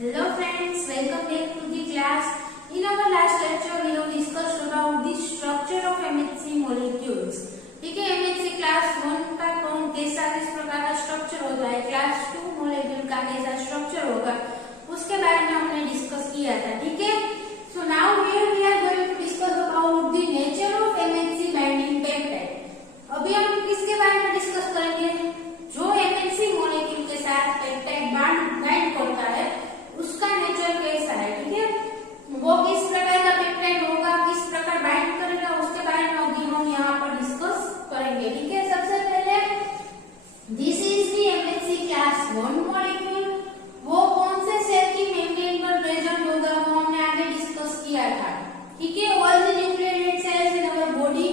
Hello friends, welcome back to the class. In our last lecture, we have discussed about the structure of MHC molecules. ठीक है, MHC class 1 का कौन कैसा किस प्रकार का स्ट्रक्चर होता है, क्लास 2 मोलेक्यूल का कैसा स्ट्रक्चर होगा, उसके बारे में हमने डिस्कस किया था. ठीक है, so now here we are going to discuss about the nature of MHC binding peptide. अभी हम किसके बारे में डिस्कस करेंगे, जो MHC मोलेक्यूल के साथ पेप्टाइड बाइंड करता है उसका नेचर कैसा है. ठीक है, वो किस प्रकार का पेप्टाइड होगा, किस प्रकार बाइंड करेगा, उसके बारे में अभी हम यहाँ पर डिस्कस करेंगे. ठीक है, सबसे पहले this is the MHC class 1 molecule. वो कौन से सेल की मेम्ब्रेन पर प्रेजेंट होगा वो हमने आगे डिस्कस किया था. ठीक है, all the nucleotide cells in our body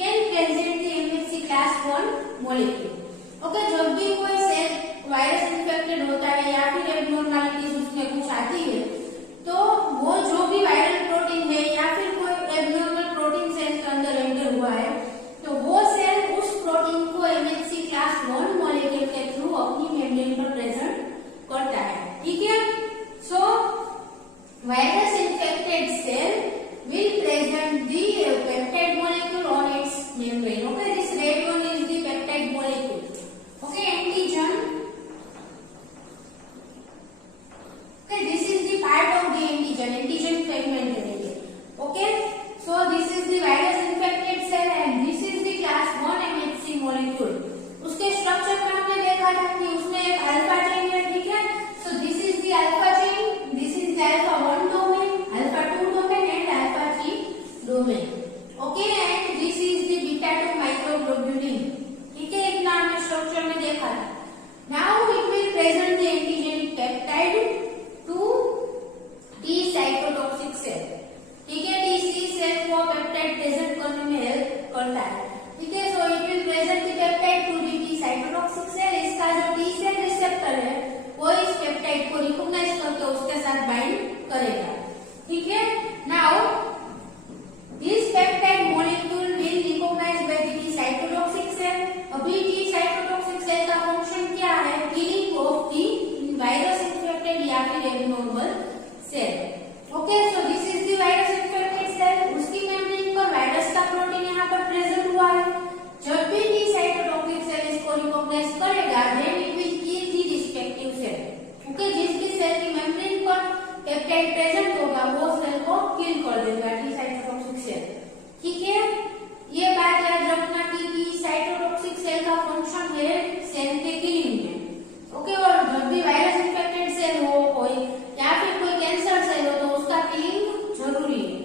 can present the MHC class 1 molecule. Okay, जब भी कोई सेल वायरस इन्फेक्टेड होता है या फिर एबनॉर्मलिटीज उसमें कुछ आती है तो वो जो भी वायरल प्रोटीन है या फिर कोई एबनॉर्मल प्रोटीन सेल के अंदर एंटर हुआ है तो वो सेल उस प्रोटीन को MHC क्लास 1 मॉलिक्यूल के थ्रू अपनी मेम्ब्रेन पर प्रेजेंट करता है. ठीक है, so virus infected cell will present the peptide molecule on its membrane. Okay, this red one is the peptide molecule. Okay, antigen. Okay, this is the part of the antigen fragment है. Okay, so this is the virus infected cell and this is the class 1 MHC molecule. उसके structure में हमने देखा था कि उसमें एक alpha chain है. ठीक है, so this is the alpha chain, this is the alpha 1 domain, alpha 2 domain and alpha 3 domain. Okay, and this is the beta 2 microglobulin. ठीक है, इतना हमने स्ट्रक्चर में देखा था. Now it will present the antigen peptide to T cytotoxic cell. ठीक है, T cell को पेप्टाइड प्रेजेंट करने में हेल्प करता है. ठीक है, so it will present the peptide to the T cytotoxic cell. इसका जो T सेल रिसेप्टर है वो इस पेप्टाइड को रिकॉग्नाइज करके उसके साथ बाइंड करेगा. ठीक है, now this peptide molecule will recognise by the T cytotoxic cell. अभी T cytotoxic cell का फंक्शन क्या है, killing off the virus infected या फिर abnormal cell. Okay, so this is the virus infected cell. उसकी मेम्ब्रेन पर virus का protein यहाँ पर प्रेजेंट हुआ है. जब भी T cytotoxic सेल इसको रिकॉग्नाइज करेगा then it will kill the respective cell. Okay, जिस भी सेल की मेम्ब्रेन पर पेप्टाइड प्रेजेंट होगा वो सेल को किल कर देगा T cytotoxic सेल. ठीक है, ये बात याद रखना कि T cytotoxic सेल का फंक्शन है सेल के किलिंग में. ओके, और जब भी वायरस इन्फेक्टेड सेल हो कोई या फिर कोई कैंसर सेल हो तो उसका किलिंग जरूरी है.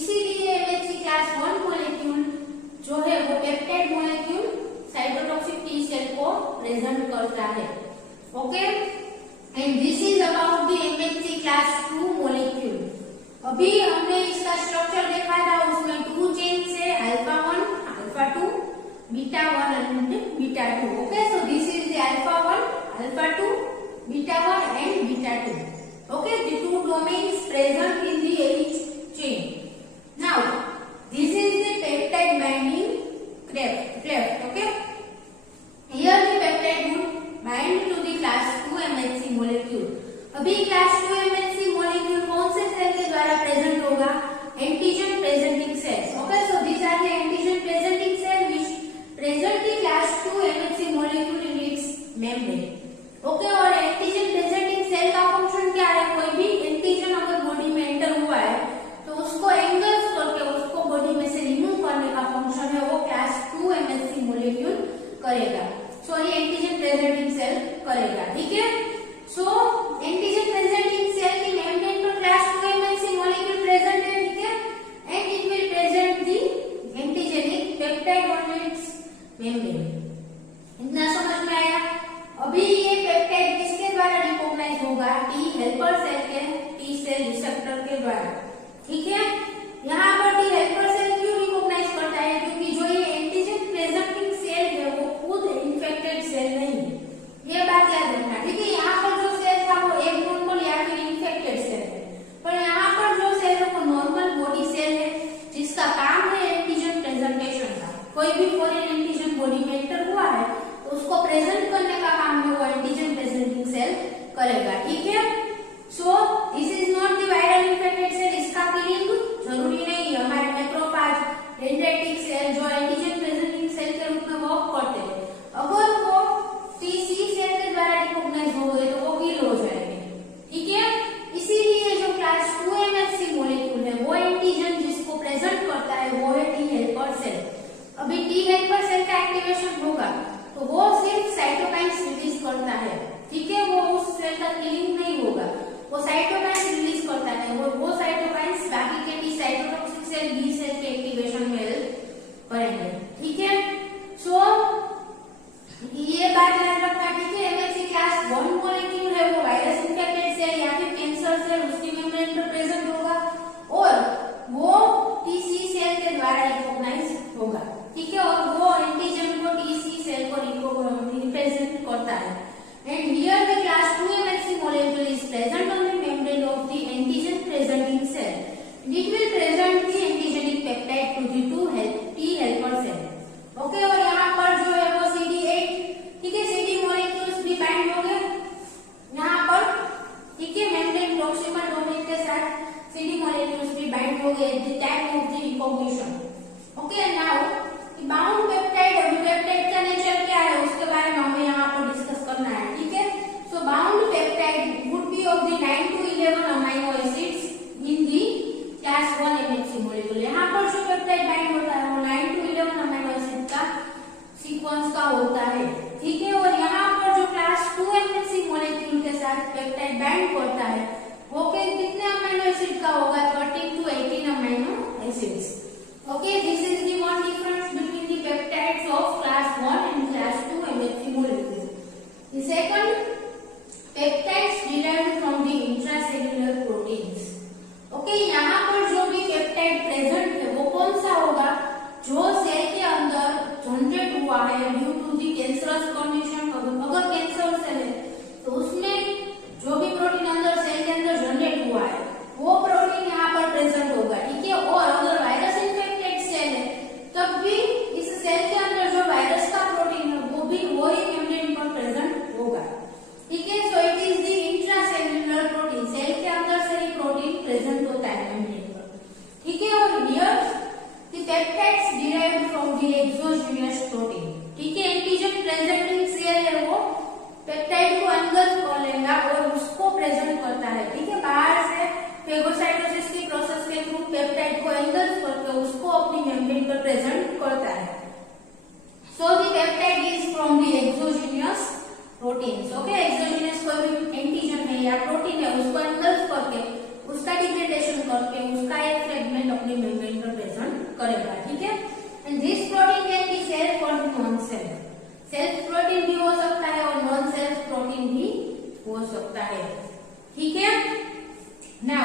इसीलिए MHC क्लास 1 मॉलिक्यूल जो है वो peptide molecule cytotoxic T cell को प्रेजेंट करता है. Okay, and this is about the MHC class 2 molecule. अभी हमने इसका स्ट्रक्चर देखा था, उसमें 2 चेन्स है, alpha 1, alpha 2, beta 1 and beta 2. Okay, so this is the alpha 1, alpha 2, beta 1 and beta 2. Okay, the 2 domains present in the each chain. Now, this is the peptide binding cleft. Okay, here the peptide would bind to the class 2 MHC molecule. अभी class 2 MHC molecule कौन से cell के द्वारा present होगा, antigen presenting sales. Okay, so these are the antigen presenting cell which present the class 2 MHC molecule in its membrane. Okay, और antigen presenting cell का function क्या है, कोई भी एंटीजन अगर बॉडी में एंटर हुआ है तो उसको एंगल्स करके उसको बॉडी में से रिमूव करने का फंक्शन है वो क्लास 2 MHC मॉलिक्यूल करेगा. सॉरी, एंटीजन प्रेजेंटिंग सेल करेगा. ठीक है, सो एंटीजन प्रेजेंटिंग सेल की मेम्ब्रेन पर क्लास 2 MHC मॉलिक्यूल प्रेजेंट है. ठीक है, and it will present the antigenic peptide on its membrane. इतना समझ में आया. अभी ये पेप्टाइड किसके द्वारा रिकॉग्नाइज होगा, T हेल्पर सेल के T सेल रिसेप्टर के द्वारा. ठीक है, यहाँ पर T हेल्पर सेल क्यों रिकॉग्नाइज करता है, क्योंकि जो ये एंटीजन प्रेजेंटिंग सेल है वो खुद इन्फेक्टेड सेल नहीं है. ये बात याद रखना. ठीक है, यहाँ पर जो सेल था वो एबनॉर्मल या फिर इन्फेक्टेड सेल है, पर यहाँ पर जो सेल है वो नॉर्मल बॉडी सेल है जिसका काम है एंटीजन प्रेजेंटेशन का. कोई भी फॉरेन एंटीजन बॉडी में एंटर हुआ है तो उसको प्रेजेंट करने का काम है वो एंटीजन प्रेजेंटिंग सेल करेगा. ठीक है, सो सेल उसकी मेम्ब्रेन पर प्रेजेंट होगा और वो टीसी सेल के द्वारा रिकॉग्नाइज होगा, ठीक है, और वो एंटीजन को टीसी सेल को रिप्रेजेंट करता है। And here the class 2 MHC molecule is present on the membrane of the antigen presenting cell. It will present the antigenic peptide to the T helper cell. Okay, और यहाँ पर जो है वो CD8, ठीक है, CD molecules भी bind हो गए यहाँ पर, ठीक है, मेम्ब्रेन प्रॉक्सिमल डोमेन के साथ CD molecules भी बाइंड हो गए at the time of the recognition. Okay, now bound peptide, अभी पेप्टाइड का नेचर क्या है उसके बारे में हमें यहाँ पर डिस्कस करना है, ठीक है। So bound peptide would be of the 9 to 11 amino acids in the class 1 MHC molecule. यहाँ पर जो पेप्टाइड बाइंड होता है वो 9 to 11 अमाइनो एसिड का सीक्वेंस का होता है, ठीक है, और यहाँ पर जो क्लास 2 MHC मॉलिक्यूल के साथ पेप्टाइड बाइंड करता है वो कितने अमाइनो एसिड का होगा, 13 to 18 amino acids. Okay, this is the one difference between the peptides of class 1 and class 2 MHC molecules. The second, peptides derived from the intracellular proteins. Okay, यहाँ पर जो भी पेप्टाइड प्रेजेंट है वो कौन सा होगा, जो सेल के अंदर जनरेट हुआ है due to the cancerous condition. अगर कैंसर सेल है तो उसमें जो भी प्रोटीन अंदर सेल के अंदर जनरेट हुआ है वो प्रोटीन यहाँ पर प्रेजेंट होगा, ठीक है, और अगर वायरस तब भी इस सेल के अंदर जो वायरस का प्रोटीन है वो भी वही मेम्ब्रेन पर प्रेजेंट होगा, ठीक है। So it is the intracellular protein, cell के अंदर से ही प्रोटीन प्रेजेंट होता है मेम्ब्रेन पर, ठीक है, और here the peptides derived from the exogenous protein, ठीक है, एंटीजन प्रेजेंटिंग सेल है वो पेप्टाइड को अंदर कर लेगा और उसको प्रेजेंट करता है, ठीक है, बाहर से फेगोसाइटोसिस की प्रोसेस के थ्रू पेप्टाइड को एंगल्स करके उसको अपनी मेम्ब्रेन पर प्रेजेंट करता है। So the peptide is from the exogenous proteins. Okay, exogenous कोई भी एंटीजन है या प्रोटीन है उसको एंगल्स करके उसका डिग्रेडेशन करके उसका एक फ्रेगमेंट अपनी मेम्ब्रेन पर प्रेजेंट करेगा, ठीक है। And this protein can be self और नॉन सेल्फ, सेल्फ प्रोटीन भी हो सकता है और नॉन सेल्फ प्रोटीन भी हो सकता है, ठीक है। Now,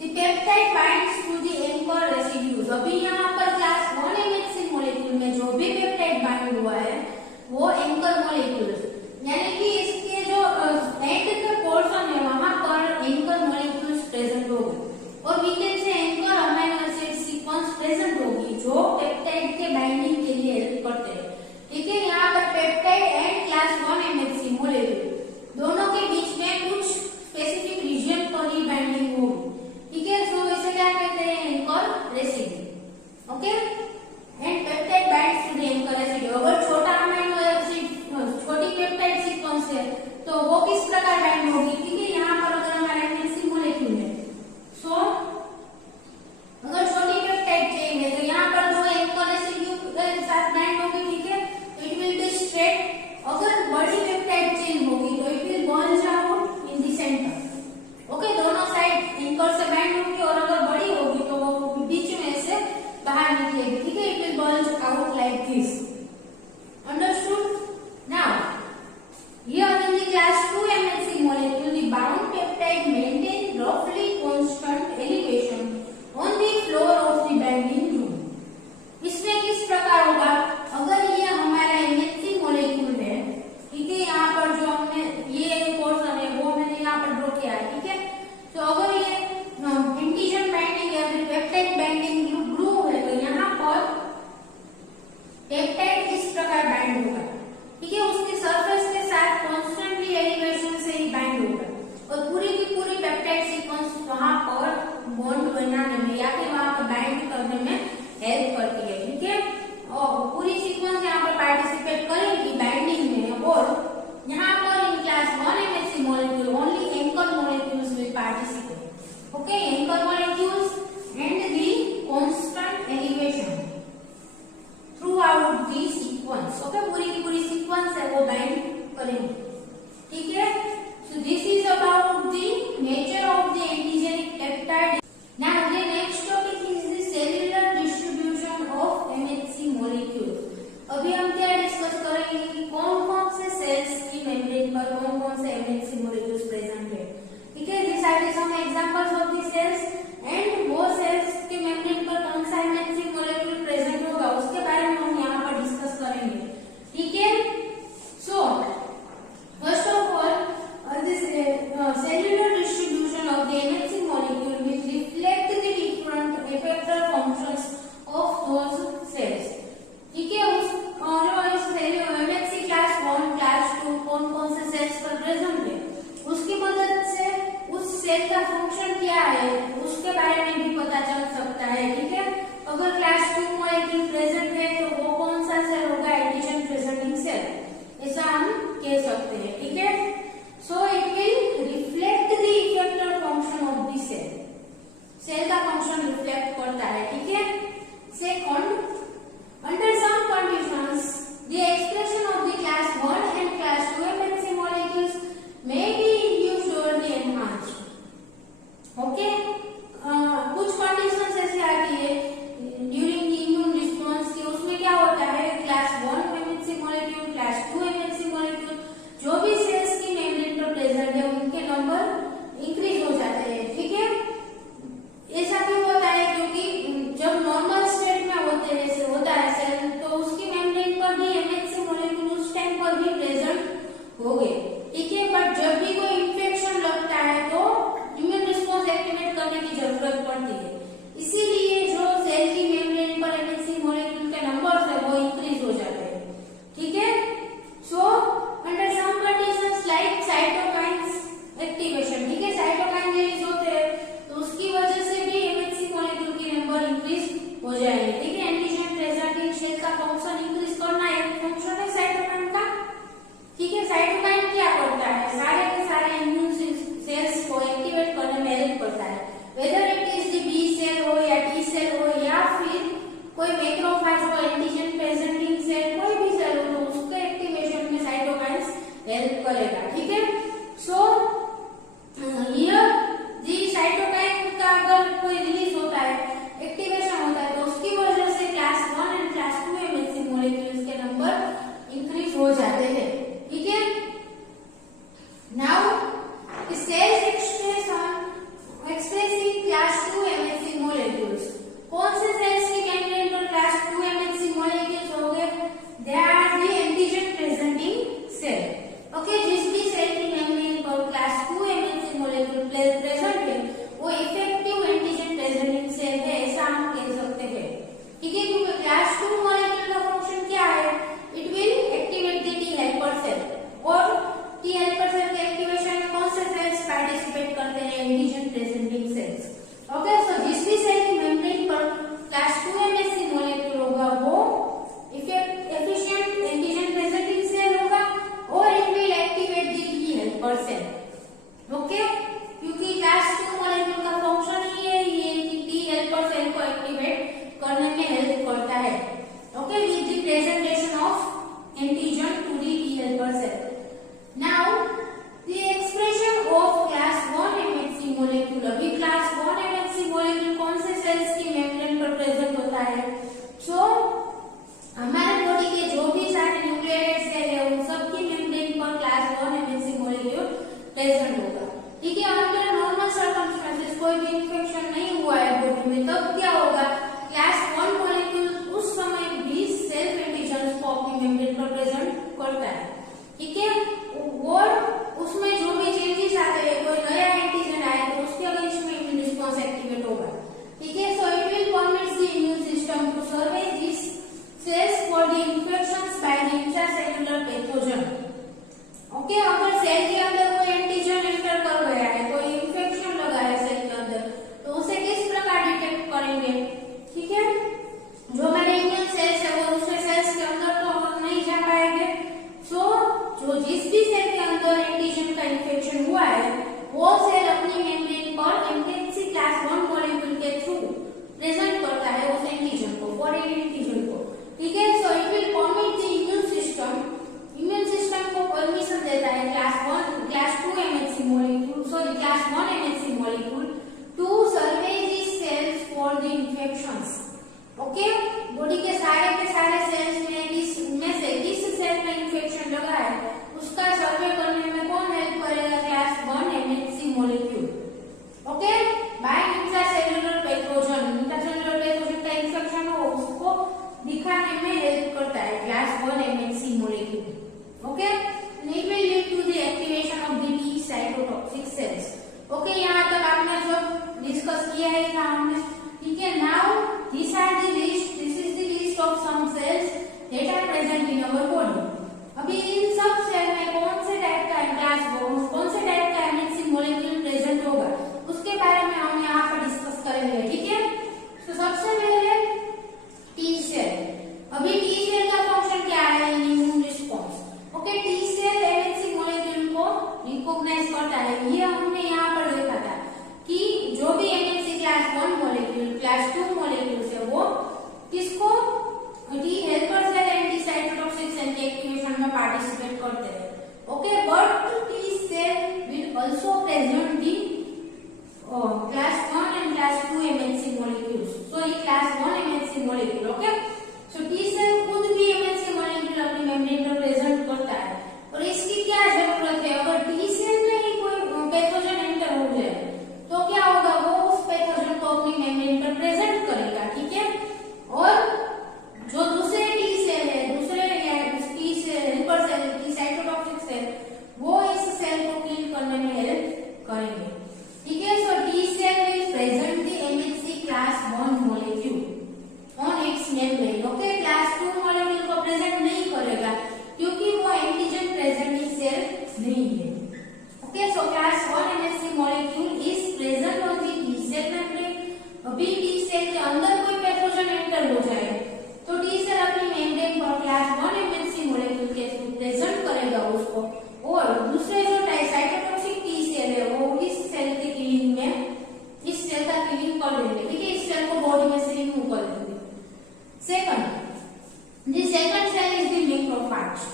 the peptide binds to the anchor residues. अभी यहाँ पर क्लास 1 MHC मॉलिक्यूल में जो भी पेप्टाइड बाइंड हुआ है वो एंकर मॉलिक्यूल्स, यानी कि इसके जो एंड का पोर्शन है वहां पर एंकर मॉलिक्यूल्स प्रेजेंट होगी और we can say anchor amino acid sequence present होगी जो पेप्टाइड के बाइंडिंग के लिए हेल्प करते हैं, ठीक है। यहाँ पर peptide and class 1 MHC molecule दोनों के बीच में कुछ स्पेसिफिक रीजन पर ही बाइंडिंग होगी, ठीक है। सो इसे क्या कहते हैं, anchor residue. Okay, and peptide binds to the anchor residue. अगर छोटा अमाइनो एसिड छोटी पेप्टाइड सीक्वेंस है तो वो किस प्रकार बाइंड होगी, ठीक है। यहाँ पर अगर हमारा एमएससी मॉलिक्यूल है, सो साथ some examples of the cells and वो सेल्स के मेम्ब्रेन पर कौन सा एमएचसी मॉलिक्यूल प्रेजेंट होगा उसके बारे में हम यहाँ पर डिस्कस करेंगे, ठीक है। So first of all this cellular distribution of the MHC molecule which reflect the different effector functions of those cells, ठीक है। उस और इस MHC क्लास 1 क्लास 2 कौन कौन से सेल्स पर प्रेजेंट है उसकी मदद से उस सेल का फंक्शन क्या है उसके बारे में भी पता चल सकता है, ठीक है। अगर क्लास 2 मॉलिक्यूल प्रेजेंट है तो वो कौन सा सेल होगा, एंटीजन प्रेजेंटिंग सेल, ऐसा हम कह सकते हैं, ठीक है। So it will reflect the effector function of the cell, cell का फंक्शन रिफ्लेक्ट करता है, ठीक है। Second, under some conditions the expression of the class 1 and class 2 MHC molecules may be induced or enhanced, okay। कुछ conditions ऐसे आती है during the immune response की, उसमें क्या होता है class 1 MHC molecule, class 2 MHC molecule जो भी सेल्स की मेम्ब्रेन पर प्रेजेंट है उनके नंबर इंक्रीज हो जाते हैं, ठीक है। ऐसा क्यों होता है, क्योंकि जब नॉर्मल स्टेट में होता है सेल तो उसकी मेम्ब्रेन पर भी एमएचसी मॉलिक्यूल उस टाइम पर भी प्रेजेंट होंगे, ठीक है। बट जब भी कोई इंफेक्शन लगता है तो इम्यून रिस्पांस एक्टिवेट करने की जरूरत पड़ती है, इसीलिए जो सेल की मेम्ब्रेन पर एमएचसी मॉलिक्यूल के नंबर है वो इंक्रीज हो जाते हैं, ठीक है। So under some conditions like cytokines activation, ठीक है, साइटोकाइन रिलीज होते हैं तो उसकी वजह से भी एमएचसी मॉलिक्यूल की नंबर इंक्रीज हो जाएंगे, ठीक है। एंटीजन प्रेजेंटिंग सेल का फंक्शन इंक्रीज करना एक फंक्शन है साइटोकाइन का, ठीक है। साइटोकाइन क्या करता है, सारे के सारे इम्यून सेल्स को एक्टिवेट करने में हेल्प करता है, whether it is the B cell हो या टी सेल हो या फिर कोई मैक्रोफेज हो, एंटीजन प्रेजेंटिंग सेल कोई भी सेल हो तो उसके एक्टिवेशन में साइटोकाइन्स हेल्प करेगा, ठीक है। सो हियर दी साइटोकाइन का अगर कोई रिलीज होता है, एक्टिवेशन होता है तो उसकी वजह से class 1 and class 2 MHC molecules के नंबर इंक्रीज हो जाते हैं, ठीक है। Now the cells expressing class 2 MHC molecules, कौन से सेल्स की मेम्ब्रेन पर क्लास 2 एमएचसी मॉलिक्यूल्स होंगे, they are the antigen presenting cell, okay. जिस भी सेल की मेम्ब्रेन पर क्लास 2 एमएचसी मॉलिक्यूल प्रेजेंट है वो इफेक्टिव एंटीजन प्रेजेंटिंग सेल है, ऐसा हम कह सकते हैं, ठीक है। क्योंकि क्लास 2 मॉलिक्यूल का फंक्शन क्या है, it will activate the T helper cell, और टी हेल्पर सेल के एक्टिवेशन में कौन से सेल्स पार्टिसिपेट करते हैं, antigen presenting cells, okay. So जिस भी सेल की मेम्ब्रेन पर क्लास 2 एमएचसी मॉलिक्यूल होगा वो एफिशिएंट एंटीजन प्रेजेंटिंग सेल होगा और it will activate the T helper cell, okay. क्योंकि क्लास 2 मॉलिक्यूल का फंक्शन ही है ये कि टी हेल्पर सेल को एक्टिवेट करने में हेल्प करता है, okay, with the presentation of antigen to the T helper cell. Now the expression of class 1 MHC molecule, अभी क्लास 1 एमएचसी मॉलिक्यूल कौन से सेल्स की मेम्ब्रेन पर प्रेजेंट होता है, सो हमारे बॉडी के जो भी सारे न्यूक्लियेटेड सेल है उन सब की मेम्ब्रेन पर क्लास 1 एमएचसी मॉलिक्यूल प्रेजेंट होगा, ठीक है। अंडर नॉर्मल सर्कमस्टेंसेस कोई भी इंफेक्शन नहीं हुआ है बॉडी में तब क्या होगा, क्लास 1 मॉलिक्यूल उस समय भी सेल्फ एंटीजन को अपनी मेम्ब्रेन पर प्रेजेंट करता है, ठीक है। और उसमें जो भी चेंजेस आते हैं, कोई नया एंटीजन आए तो उसके अगेंस्ट में इम्यून रिस्पांस एक्टिवेट होगा, ठीक है। So it will permit the immune system to survey this cells for the infections by the intracellular pathogen, okay. अगर सेल के अंदर कोई एंटीजन एंटर कर गया है, कोई इंफेक्शन लगा है सेल के अंदर तो उसे किस प्रकार डिटेक्ट करेंगे, ठीक है। जो हमारे इम्यून सेल्स है वो दूसरे सेल्स के अंदर तो हम नहीं जा पाएंगे, सो जो जिस भी सेल के अंदर एंटीजन का इंफेक्शन हुआ है वो सेल अपनी मेम्ब्रेन पर एमएचसी क्लास 1 मॉलिक्यूल के थ्रू प्रेजेंट करता है उस एंटीजन को, फॉरेन एंटीजन को, ठीक है। So it will permit the immune system को परमिशन देता है class 2 MHC molecule, sorry class 1 MHC molecule to survey the cells for the infections, okay. Body के सारे सेल्स में से किस सेल में इंफेक्शन लगा है उसका सर्वे करने में कौन हेल्प करेगा, class 1 MHC molecule, present in our body. अभी इन सब सेल में कौन से टाइप का कौन से टाइप का एमएचसी मॉलिक्यूल प्रेजेंट होगा उसके बारे में हम यहाँ पर डिस्कस करेंगे, ठीक है। तो सबसे पहले टी सेल। अभी टी सेल का फंक्शन क्या है? Immune response. Okay, T cell MHC molecule को रिकॉग्नाइज करता है। ये हमने यहाँ पर देखा था कि जो भी MHC class 1 molecule, class 2 molecule है वो किसको T helper cell anti cytotoxic cell के एक्टिवेशन में पार्टिसिपेट करते हैं। Okay, but T cell will also present the class 1 and class 2 MHC molecules. So ये class 1 MHC molecule. Okay, so T cell खुद भी एमएचसी मॉलिक्यूल अपनी membrane पर present करता है और इसकी क्या जरूरत है? अगर टी सेल में ही कोई पैथोजन एंटर हो जाए तो क्या होगा? वो उस पैथोजन को अपनी मेम्ब्रेन पर प्रेजेंट करेगा, ठीक है। और जो दूसरे टी सेल है, दूसरे टी सेल हेल्पर सेल की साइटोटॉक्सिक सेल, वो इस सेल को किल करने में हेल्प करेंगे, ठीक है। So T cell will present the MHC class 1 molecule on its membrane. Okay, class 2 molecule को प्रेजेंट नहीं करेगा क्योंकि वो एंटीजन प्रेजेंटिंग सेल नहीं है। Okay, so class 1 MHC molecule is present on the T cell membrane. अभी T cell के अंदर कोई पैथोजन एंटर हो जाए तो टी सेल अपनी मेम्ब्रेन पर क्लास 1 एमएचसी मॉलिक्यूल के थ्रू प्रेजेंट करेगा उसको, और दूसरे जो साइटोटॉक्सिक टी सेल है वो इस सेल के किलिंग में इस सेल का किलिंग कर देंगे, ठीक है। इस सेल को बॉडी में से रिमूव कर देंगे। Second cell is the macrophage.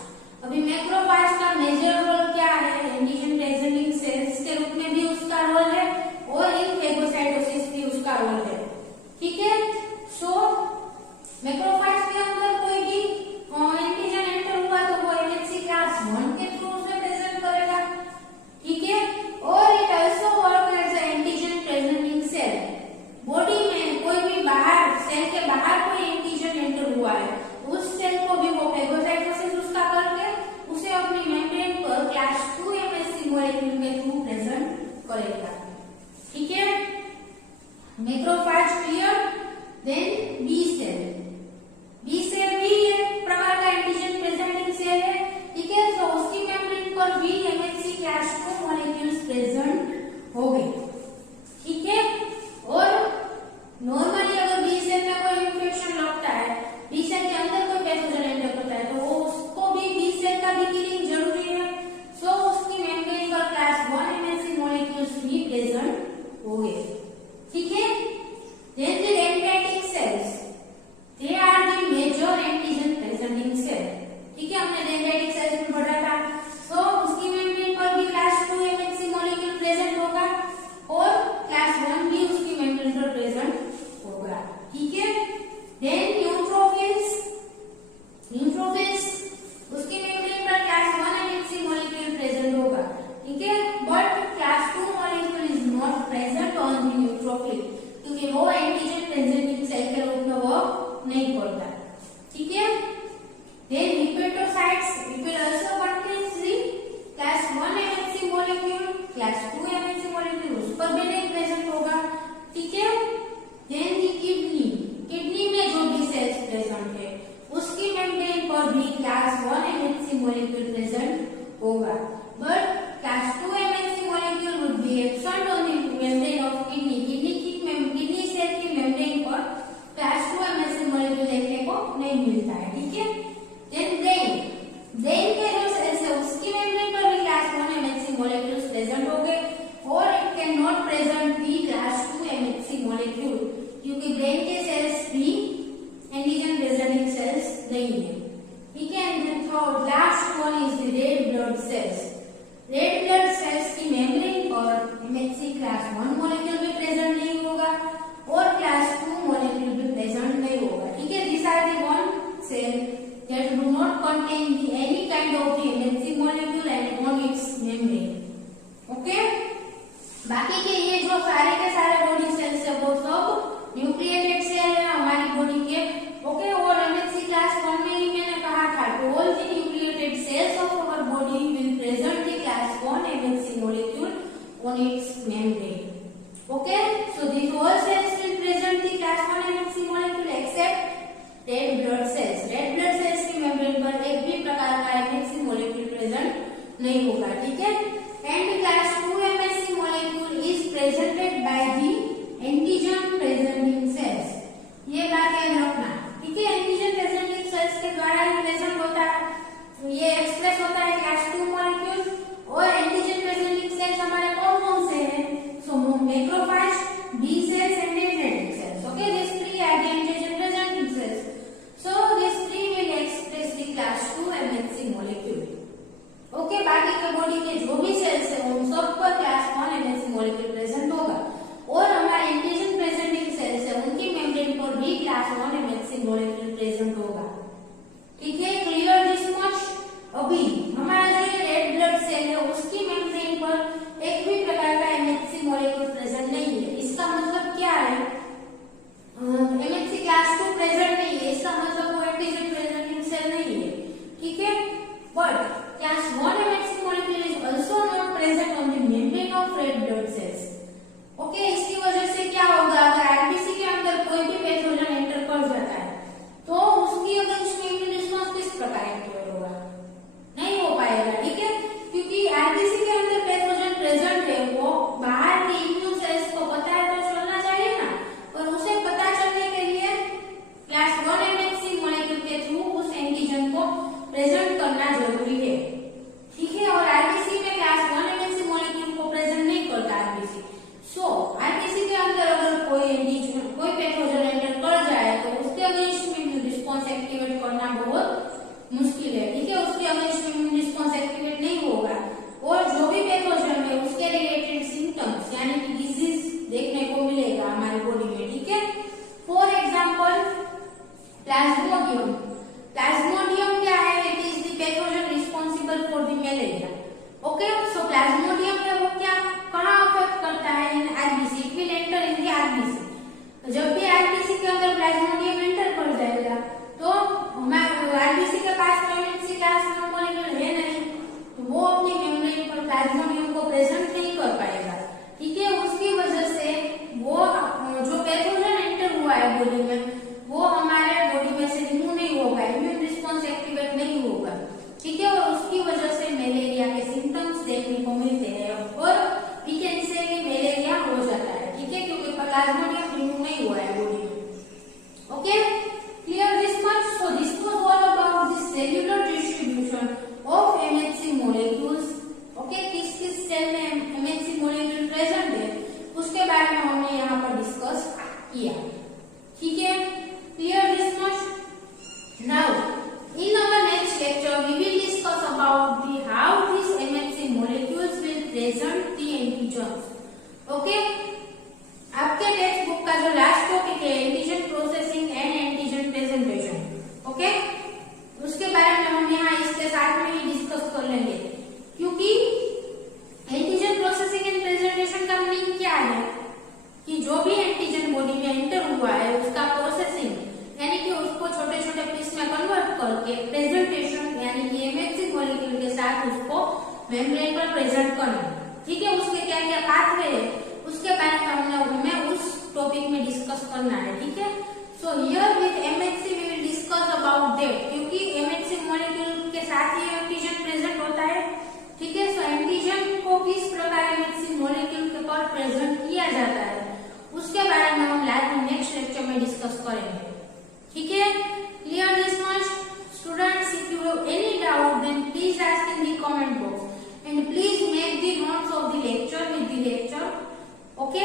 अभी मैक्रोफेज का मेजर रोल क्या है? एंटीजन प्रेजेंटिंग सेल्स के रूप में भी उसका रोल है और इन फेगोसाइटोसिस भी उसका रोल है, ठीक है। सो मैक्रोफेज के अंदर कोई भी एंटीजन एंटर हुआ तो वो एमएचसी क्लास 1 के थ्रू उसे प्रेजेंट करेगा, ठीक है। और it also work as a antigen presenting cell. Body में कोई भी बाहर सेल के बाहर कोई एंटीजन एंटर हुआ है उस सेल को भी वो फेगोसाइटोसिस उसका करके उसे अपनी मेम्ब्रेन पर क्लास 2 एमएचसी मॉलिक्यूल के थ्रू प्रेजेंट करेगा, ठीक है। Macrophage clear. Then B cell. B cell भी एक प्रकार का एंटीजन प्रेजेंटिंग सेल है, ठीक है। तो उसकी मेम्ब्रेन पर भी एमएचसी क्लास 2 मॉलिक्यूल्स प्रेजेंट होंगे, ठीक है। और नॉर्मली अगर बी सेल में कोई इंफेक्शन लगता है, बी सेल के अंदर कोई पैथोजन एंटर करता है तो वो उसको भी बी सेल का भी किलिंग जरूरी है। सो उसकी मेम्ब्रेन पर क्लास 1 एमएचसी मॉलिक्यूल्स भी प्रेजेंट होंगे, ठीक है। Then the dendritic cells, they are the major antigen presenting cell, ठीक है। हमने dendritic cells में पढ़ा था। सो उसकी मेम्ब्रेन पर भी क्लास 2 एमएचसी मॉलिक्यूल प्रेजेंट होगा और क्लास 1 भी उसकी मेम्ब्रेन पर प्रेजेंट होगा, ठीक है। Then neutrophils. न्यूट्रोफिल्स उसकी मेम्ब्रेन पर क्लास 1 एमएचसी मॉलिक्यूल प्रेजेंट होगा, ठीक है। But class 2 molecule is not present on the neutrophil क्योंकि वो एंटीजन प्रेजेंटिंग सेल के रूप में वर्क नहीं करता, ठीक है। Then hepatocytes, it will also contains the class 1 MHC molecule, class 2 MHC molecule उस पर भी नहीं प्रेजेंट होगा, ठीक है। Then the kidney. किडनी में जो भी सेल्स प्रेजेंट है उसकी मेम्ब्रेन पर भी क्लास 1 एमएचसी मॉलिक्यूल प्रेजेंट होगा, but class 2 MHC molecule would be absent on the membrane of kidney. Kidney cell की मेम्ब्रेन पर क्लास 2 एमएचसी मॉलिक्यूल देखने को नहीं मिलता है, ठीक है। Then brain. ब्रेन के जो सेल्स है उसकी मेम्ब्रेन पर भी क्लास 1 एमएचसी मॉलिक्यूल्स प्रेजेंट होंगे और it can not present the class 2 MHC molecule क्योंकि ब्रेन के सेल्स भी एंटीजन प्रेजेंटिंग सेल्स नहीं है, ठीक है। And then third last one is the red blood cells. Red blood cells की मेम्ब्रेन पर एमएचसी क्लास 1 मॉलिक्यूल भी प्रेजेंट नहीं होगा और क्लास 2 मॉलिक्यूल भी प्रेजेंट नहीं होगा, ठीक है। This are the one cell that do not contain any kind of the MHC molecule and on its membrane, okay. बाकी के ये जो सारे के सारे बॉडी सेल्स है वो सब न्यूक्लिएटेड सेल है हमारी बॉडी के, ओके। और एमएचसी क्लास 1 में ही मैंने कहा था कि all the nucleated cells of our body will present the class 1 MHC molecule on its membrane, okay. So these all cells will present the class 1 MHC molecule except red blood cells. Red blood cells की membrane पर एक भी प्रकार का MHC molecule present नहीं होगा, ठीक है। And class 2 MHC molecule is presented by the antigen presenting sales. ये बात याद रखना, ठीक है। एंटीजन प्रेजेंटिंग सेल्स के द्वारा ही प्रेजेंट होता है, तो ये एक्सप्रेस होता है क्लास 2 मॉलिक्यूल। और एंटीजन प्रेजेंटिंग सेल्स हमारे कौन कौन से हैं? So macrophage, B cells and dendritic cells. Okay, this three are the antigen presenting cells. So these three will express the class 2 MHC molecule. Okay, बाकी के बॉडी के जो भी सेल्स है उन सब पर क्लास 1 MHC molecule प्रेजेंट होगा। और हमारे एंटीजन प्रेजेंटिंग सेल्स है उनकी मेम्ब्रेन पर भी क्लास 1 MHC molecule प्रेजेंट होगा, ठीक है। Clear this much? अभी हमारा जो ये रेड ब्लड सेल है उसकी मेम्ब्रेन पर एक भी प्रकार का MHC molecule प्रेजेंट नहीं है। इसका मतलब क्या है? MHC क्लास 2 प्रेजेंट नहीं है, इसका मतलब वो एंटीजन प्रेजेंटिंग सेल नहीं है, ठीक है। But class 1 MHC molecule is also not present on the membrane of red blood cells. Okay, इसकी वजह से क्या होगा? अगर आरबीसी के अंदर कोई भी पैथोजन एंटर कर जाता है तो उसकी अगेंस्ट इम्यून रिस्पांस किस प्रकार एक्टिवेट होगा? नहीं हो पाएगा, ठीक है। क्योंकि आरबीसी के अंदर पैथोजन प्रेजेंट है, वो बाहर के इम्यून सेल्स को पता है तो चलना चाहिए ना, और उसे पता चलने के लिए क्लास 1 MHC मॉलिक्यूल के थ्रू उस एंटीजन को प्रेजेंट करना जरूरी है, ठीक है। और आरबीसी में क्लास 1 MHC मॉलिक्यूल को प्रेजेंट नहीं करता आरबीसी। सो आरबीसी के अंदर अगर कोई एंटीजन, कोई पैथोजन एंटर कर जाए तो उसके अगेंस्ट इम्यून रिस्पांस एक्टिवेट करना बहुत मुश्किल है, ठीक है। उसके अगेंस्ट इम्यून रिस्पांस एक्टिवेट नहीं होगा और जो भी पैथोजन है उसके रिलेटेड सिम्टम्स यानी कि डिजीज देखने को मिलेगा हमारी बॉडी में, ठीक है। For example Plasmodium. प्लाज्मोडियम क्या है? It is the pathogen responsible for the malaria. Okay, so Plasmodium है वो क्या, कहाँ अफेक्ट करता है? In RBC. It will enter in the RBC. जब भी आरबीसी के अंदर प्लाज्मोडियम एंटर कर जाएगा तो आरबीसी के पास एमएचसी क्लास 1 मॉलिक्यूल है नहीं, तो वो अपनी मेम्ब्रेन पर प्लाज्मोडियम को प्रेजेंट नहीं कर पाएगा, ठीक है। उसकी वजह से वो जो पैथोजन एंटर हुआ है बॉडी में वो हमारे बॉडी में से रिमूव नहीं होगा, इम्यून रिस्पांस एक्टिवेट नहीं होगा, ठीक है। और उसकी वजह से मलेरिया के सिम्टम्स देखने को मिलते हैं और वी कैन से मलेरिया हो जाता है, ठीक है, क्योंकि प्लाज्मोडियम रिमूव नहीं हुआ है बॉडी में। Okay, clear this much? So this was all about the cellular distribution of MHC molecules. Okay, किस किस सेल में एमएचसी मॉलिक्यूल प्रेजेंट है उसके बारे में हमने यहाँ पर डिस्कस किया, ठीक है। Clear this much? Now in our next lecture we will discuss about the how these MHC molecules will present the antigens. Okay, आपके टेक्स्ट बुक का जो लास्ट टॉपिक है antigen processing and antigen presentation, okay, उसके बारे में हम यहाँ इसके साथ में ही डिस्कस कर लेंगे। क्योंकि एंटीजन प्रोसेसिंग एंड प्रेजेंटेशन का मीनिंग क्या है कि जो भी एंटीजन बॉडी में एंटर हुआ है उसका प्रोसेसिंग यानी कि उसको छोटे छोटे पीस में कन्वर्ट करके प्रेजेंटेशन यानी कि एमएचसी मॉलिक्यूल के साथ उसको मेम्ब्रेन पर प्रेजेंट करना, ठीक है। उसके क्या क्या पाथवे है उसके बारे में हमें उस टॉपिक में डिस्कस करना है, ठीक है। So here with MHC we will discuss about that, क्योंकि एमएचसी मॉलिक्यूल के साथ ही एंटीजन प्रेजेंट होता है, ठीक है। सो एंटीजन को किस प्रकार एमएचसी मॉलिक्यूल के पर प्रेजेंट किया जाता है उसके बारे में हम नेक्स्ट लेक्चर में डिस्कस करेंगे, ठीक है। Clear this much? Students, if you have any doubt then please ask in the comment box and please make the notes of the lecture with the lecture, okay.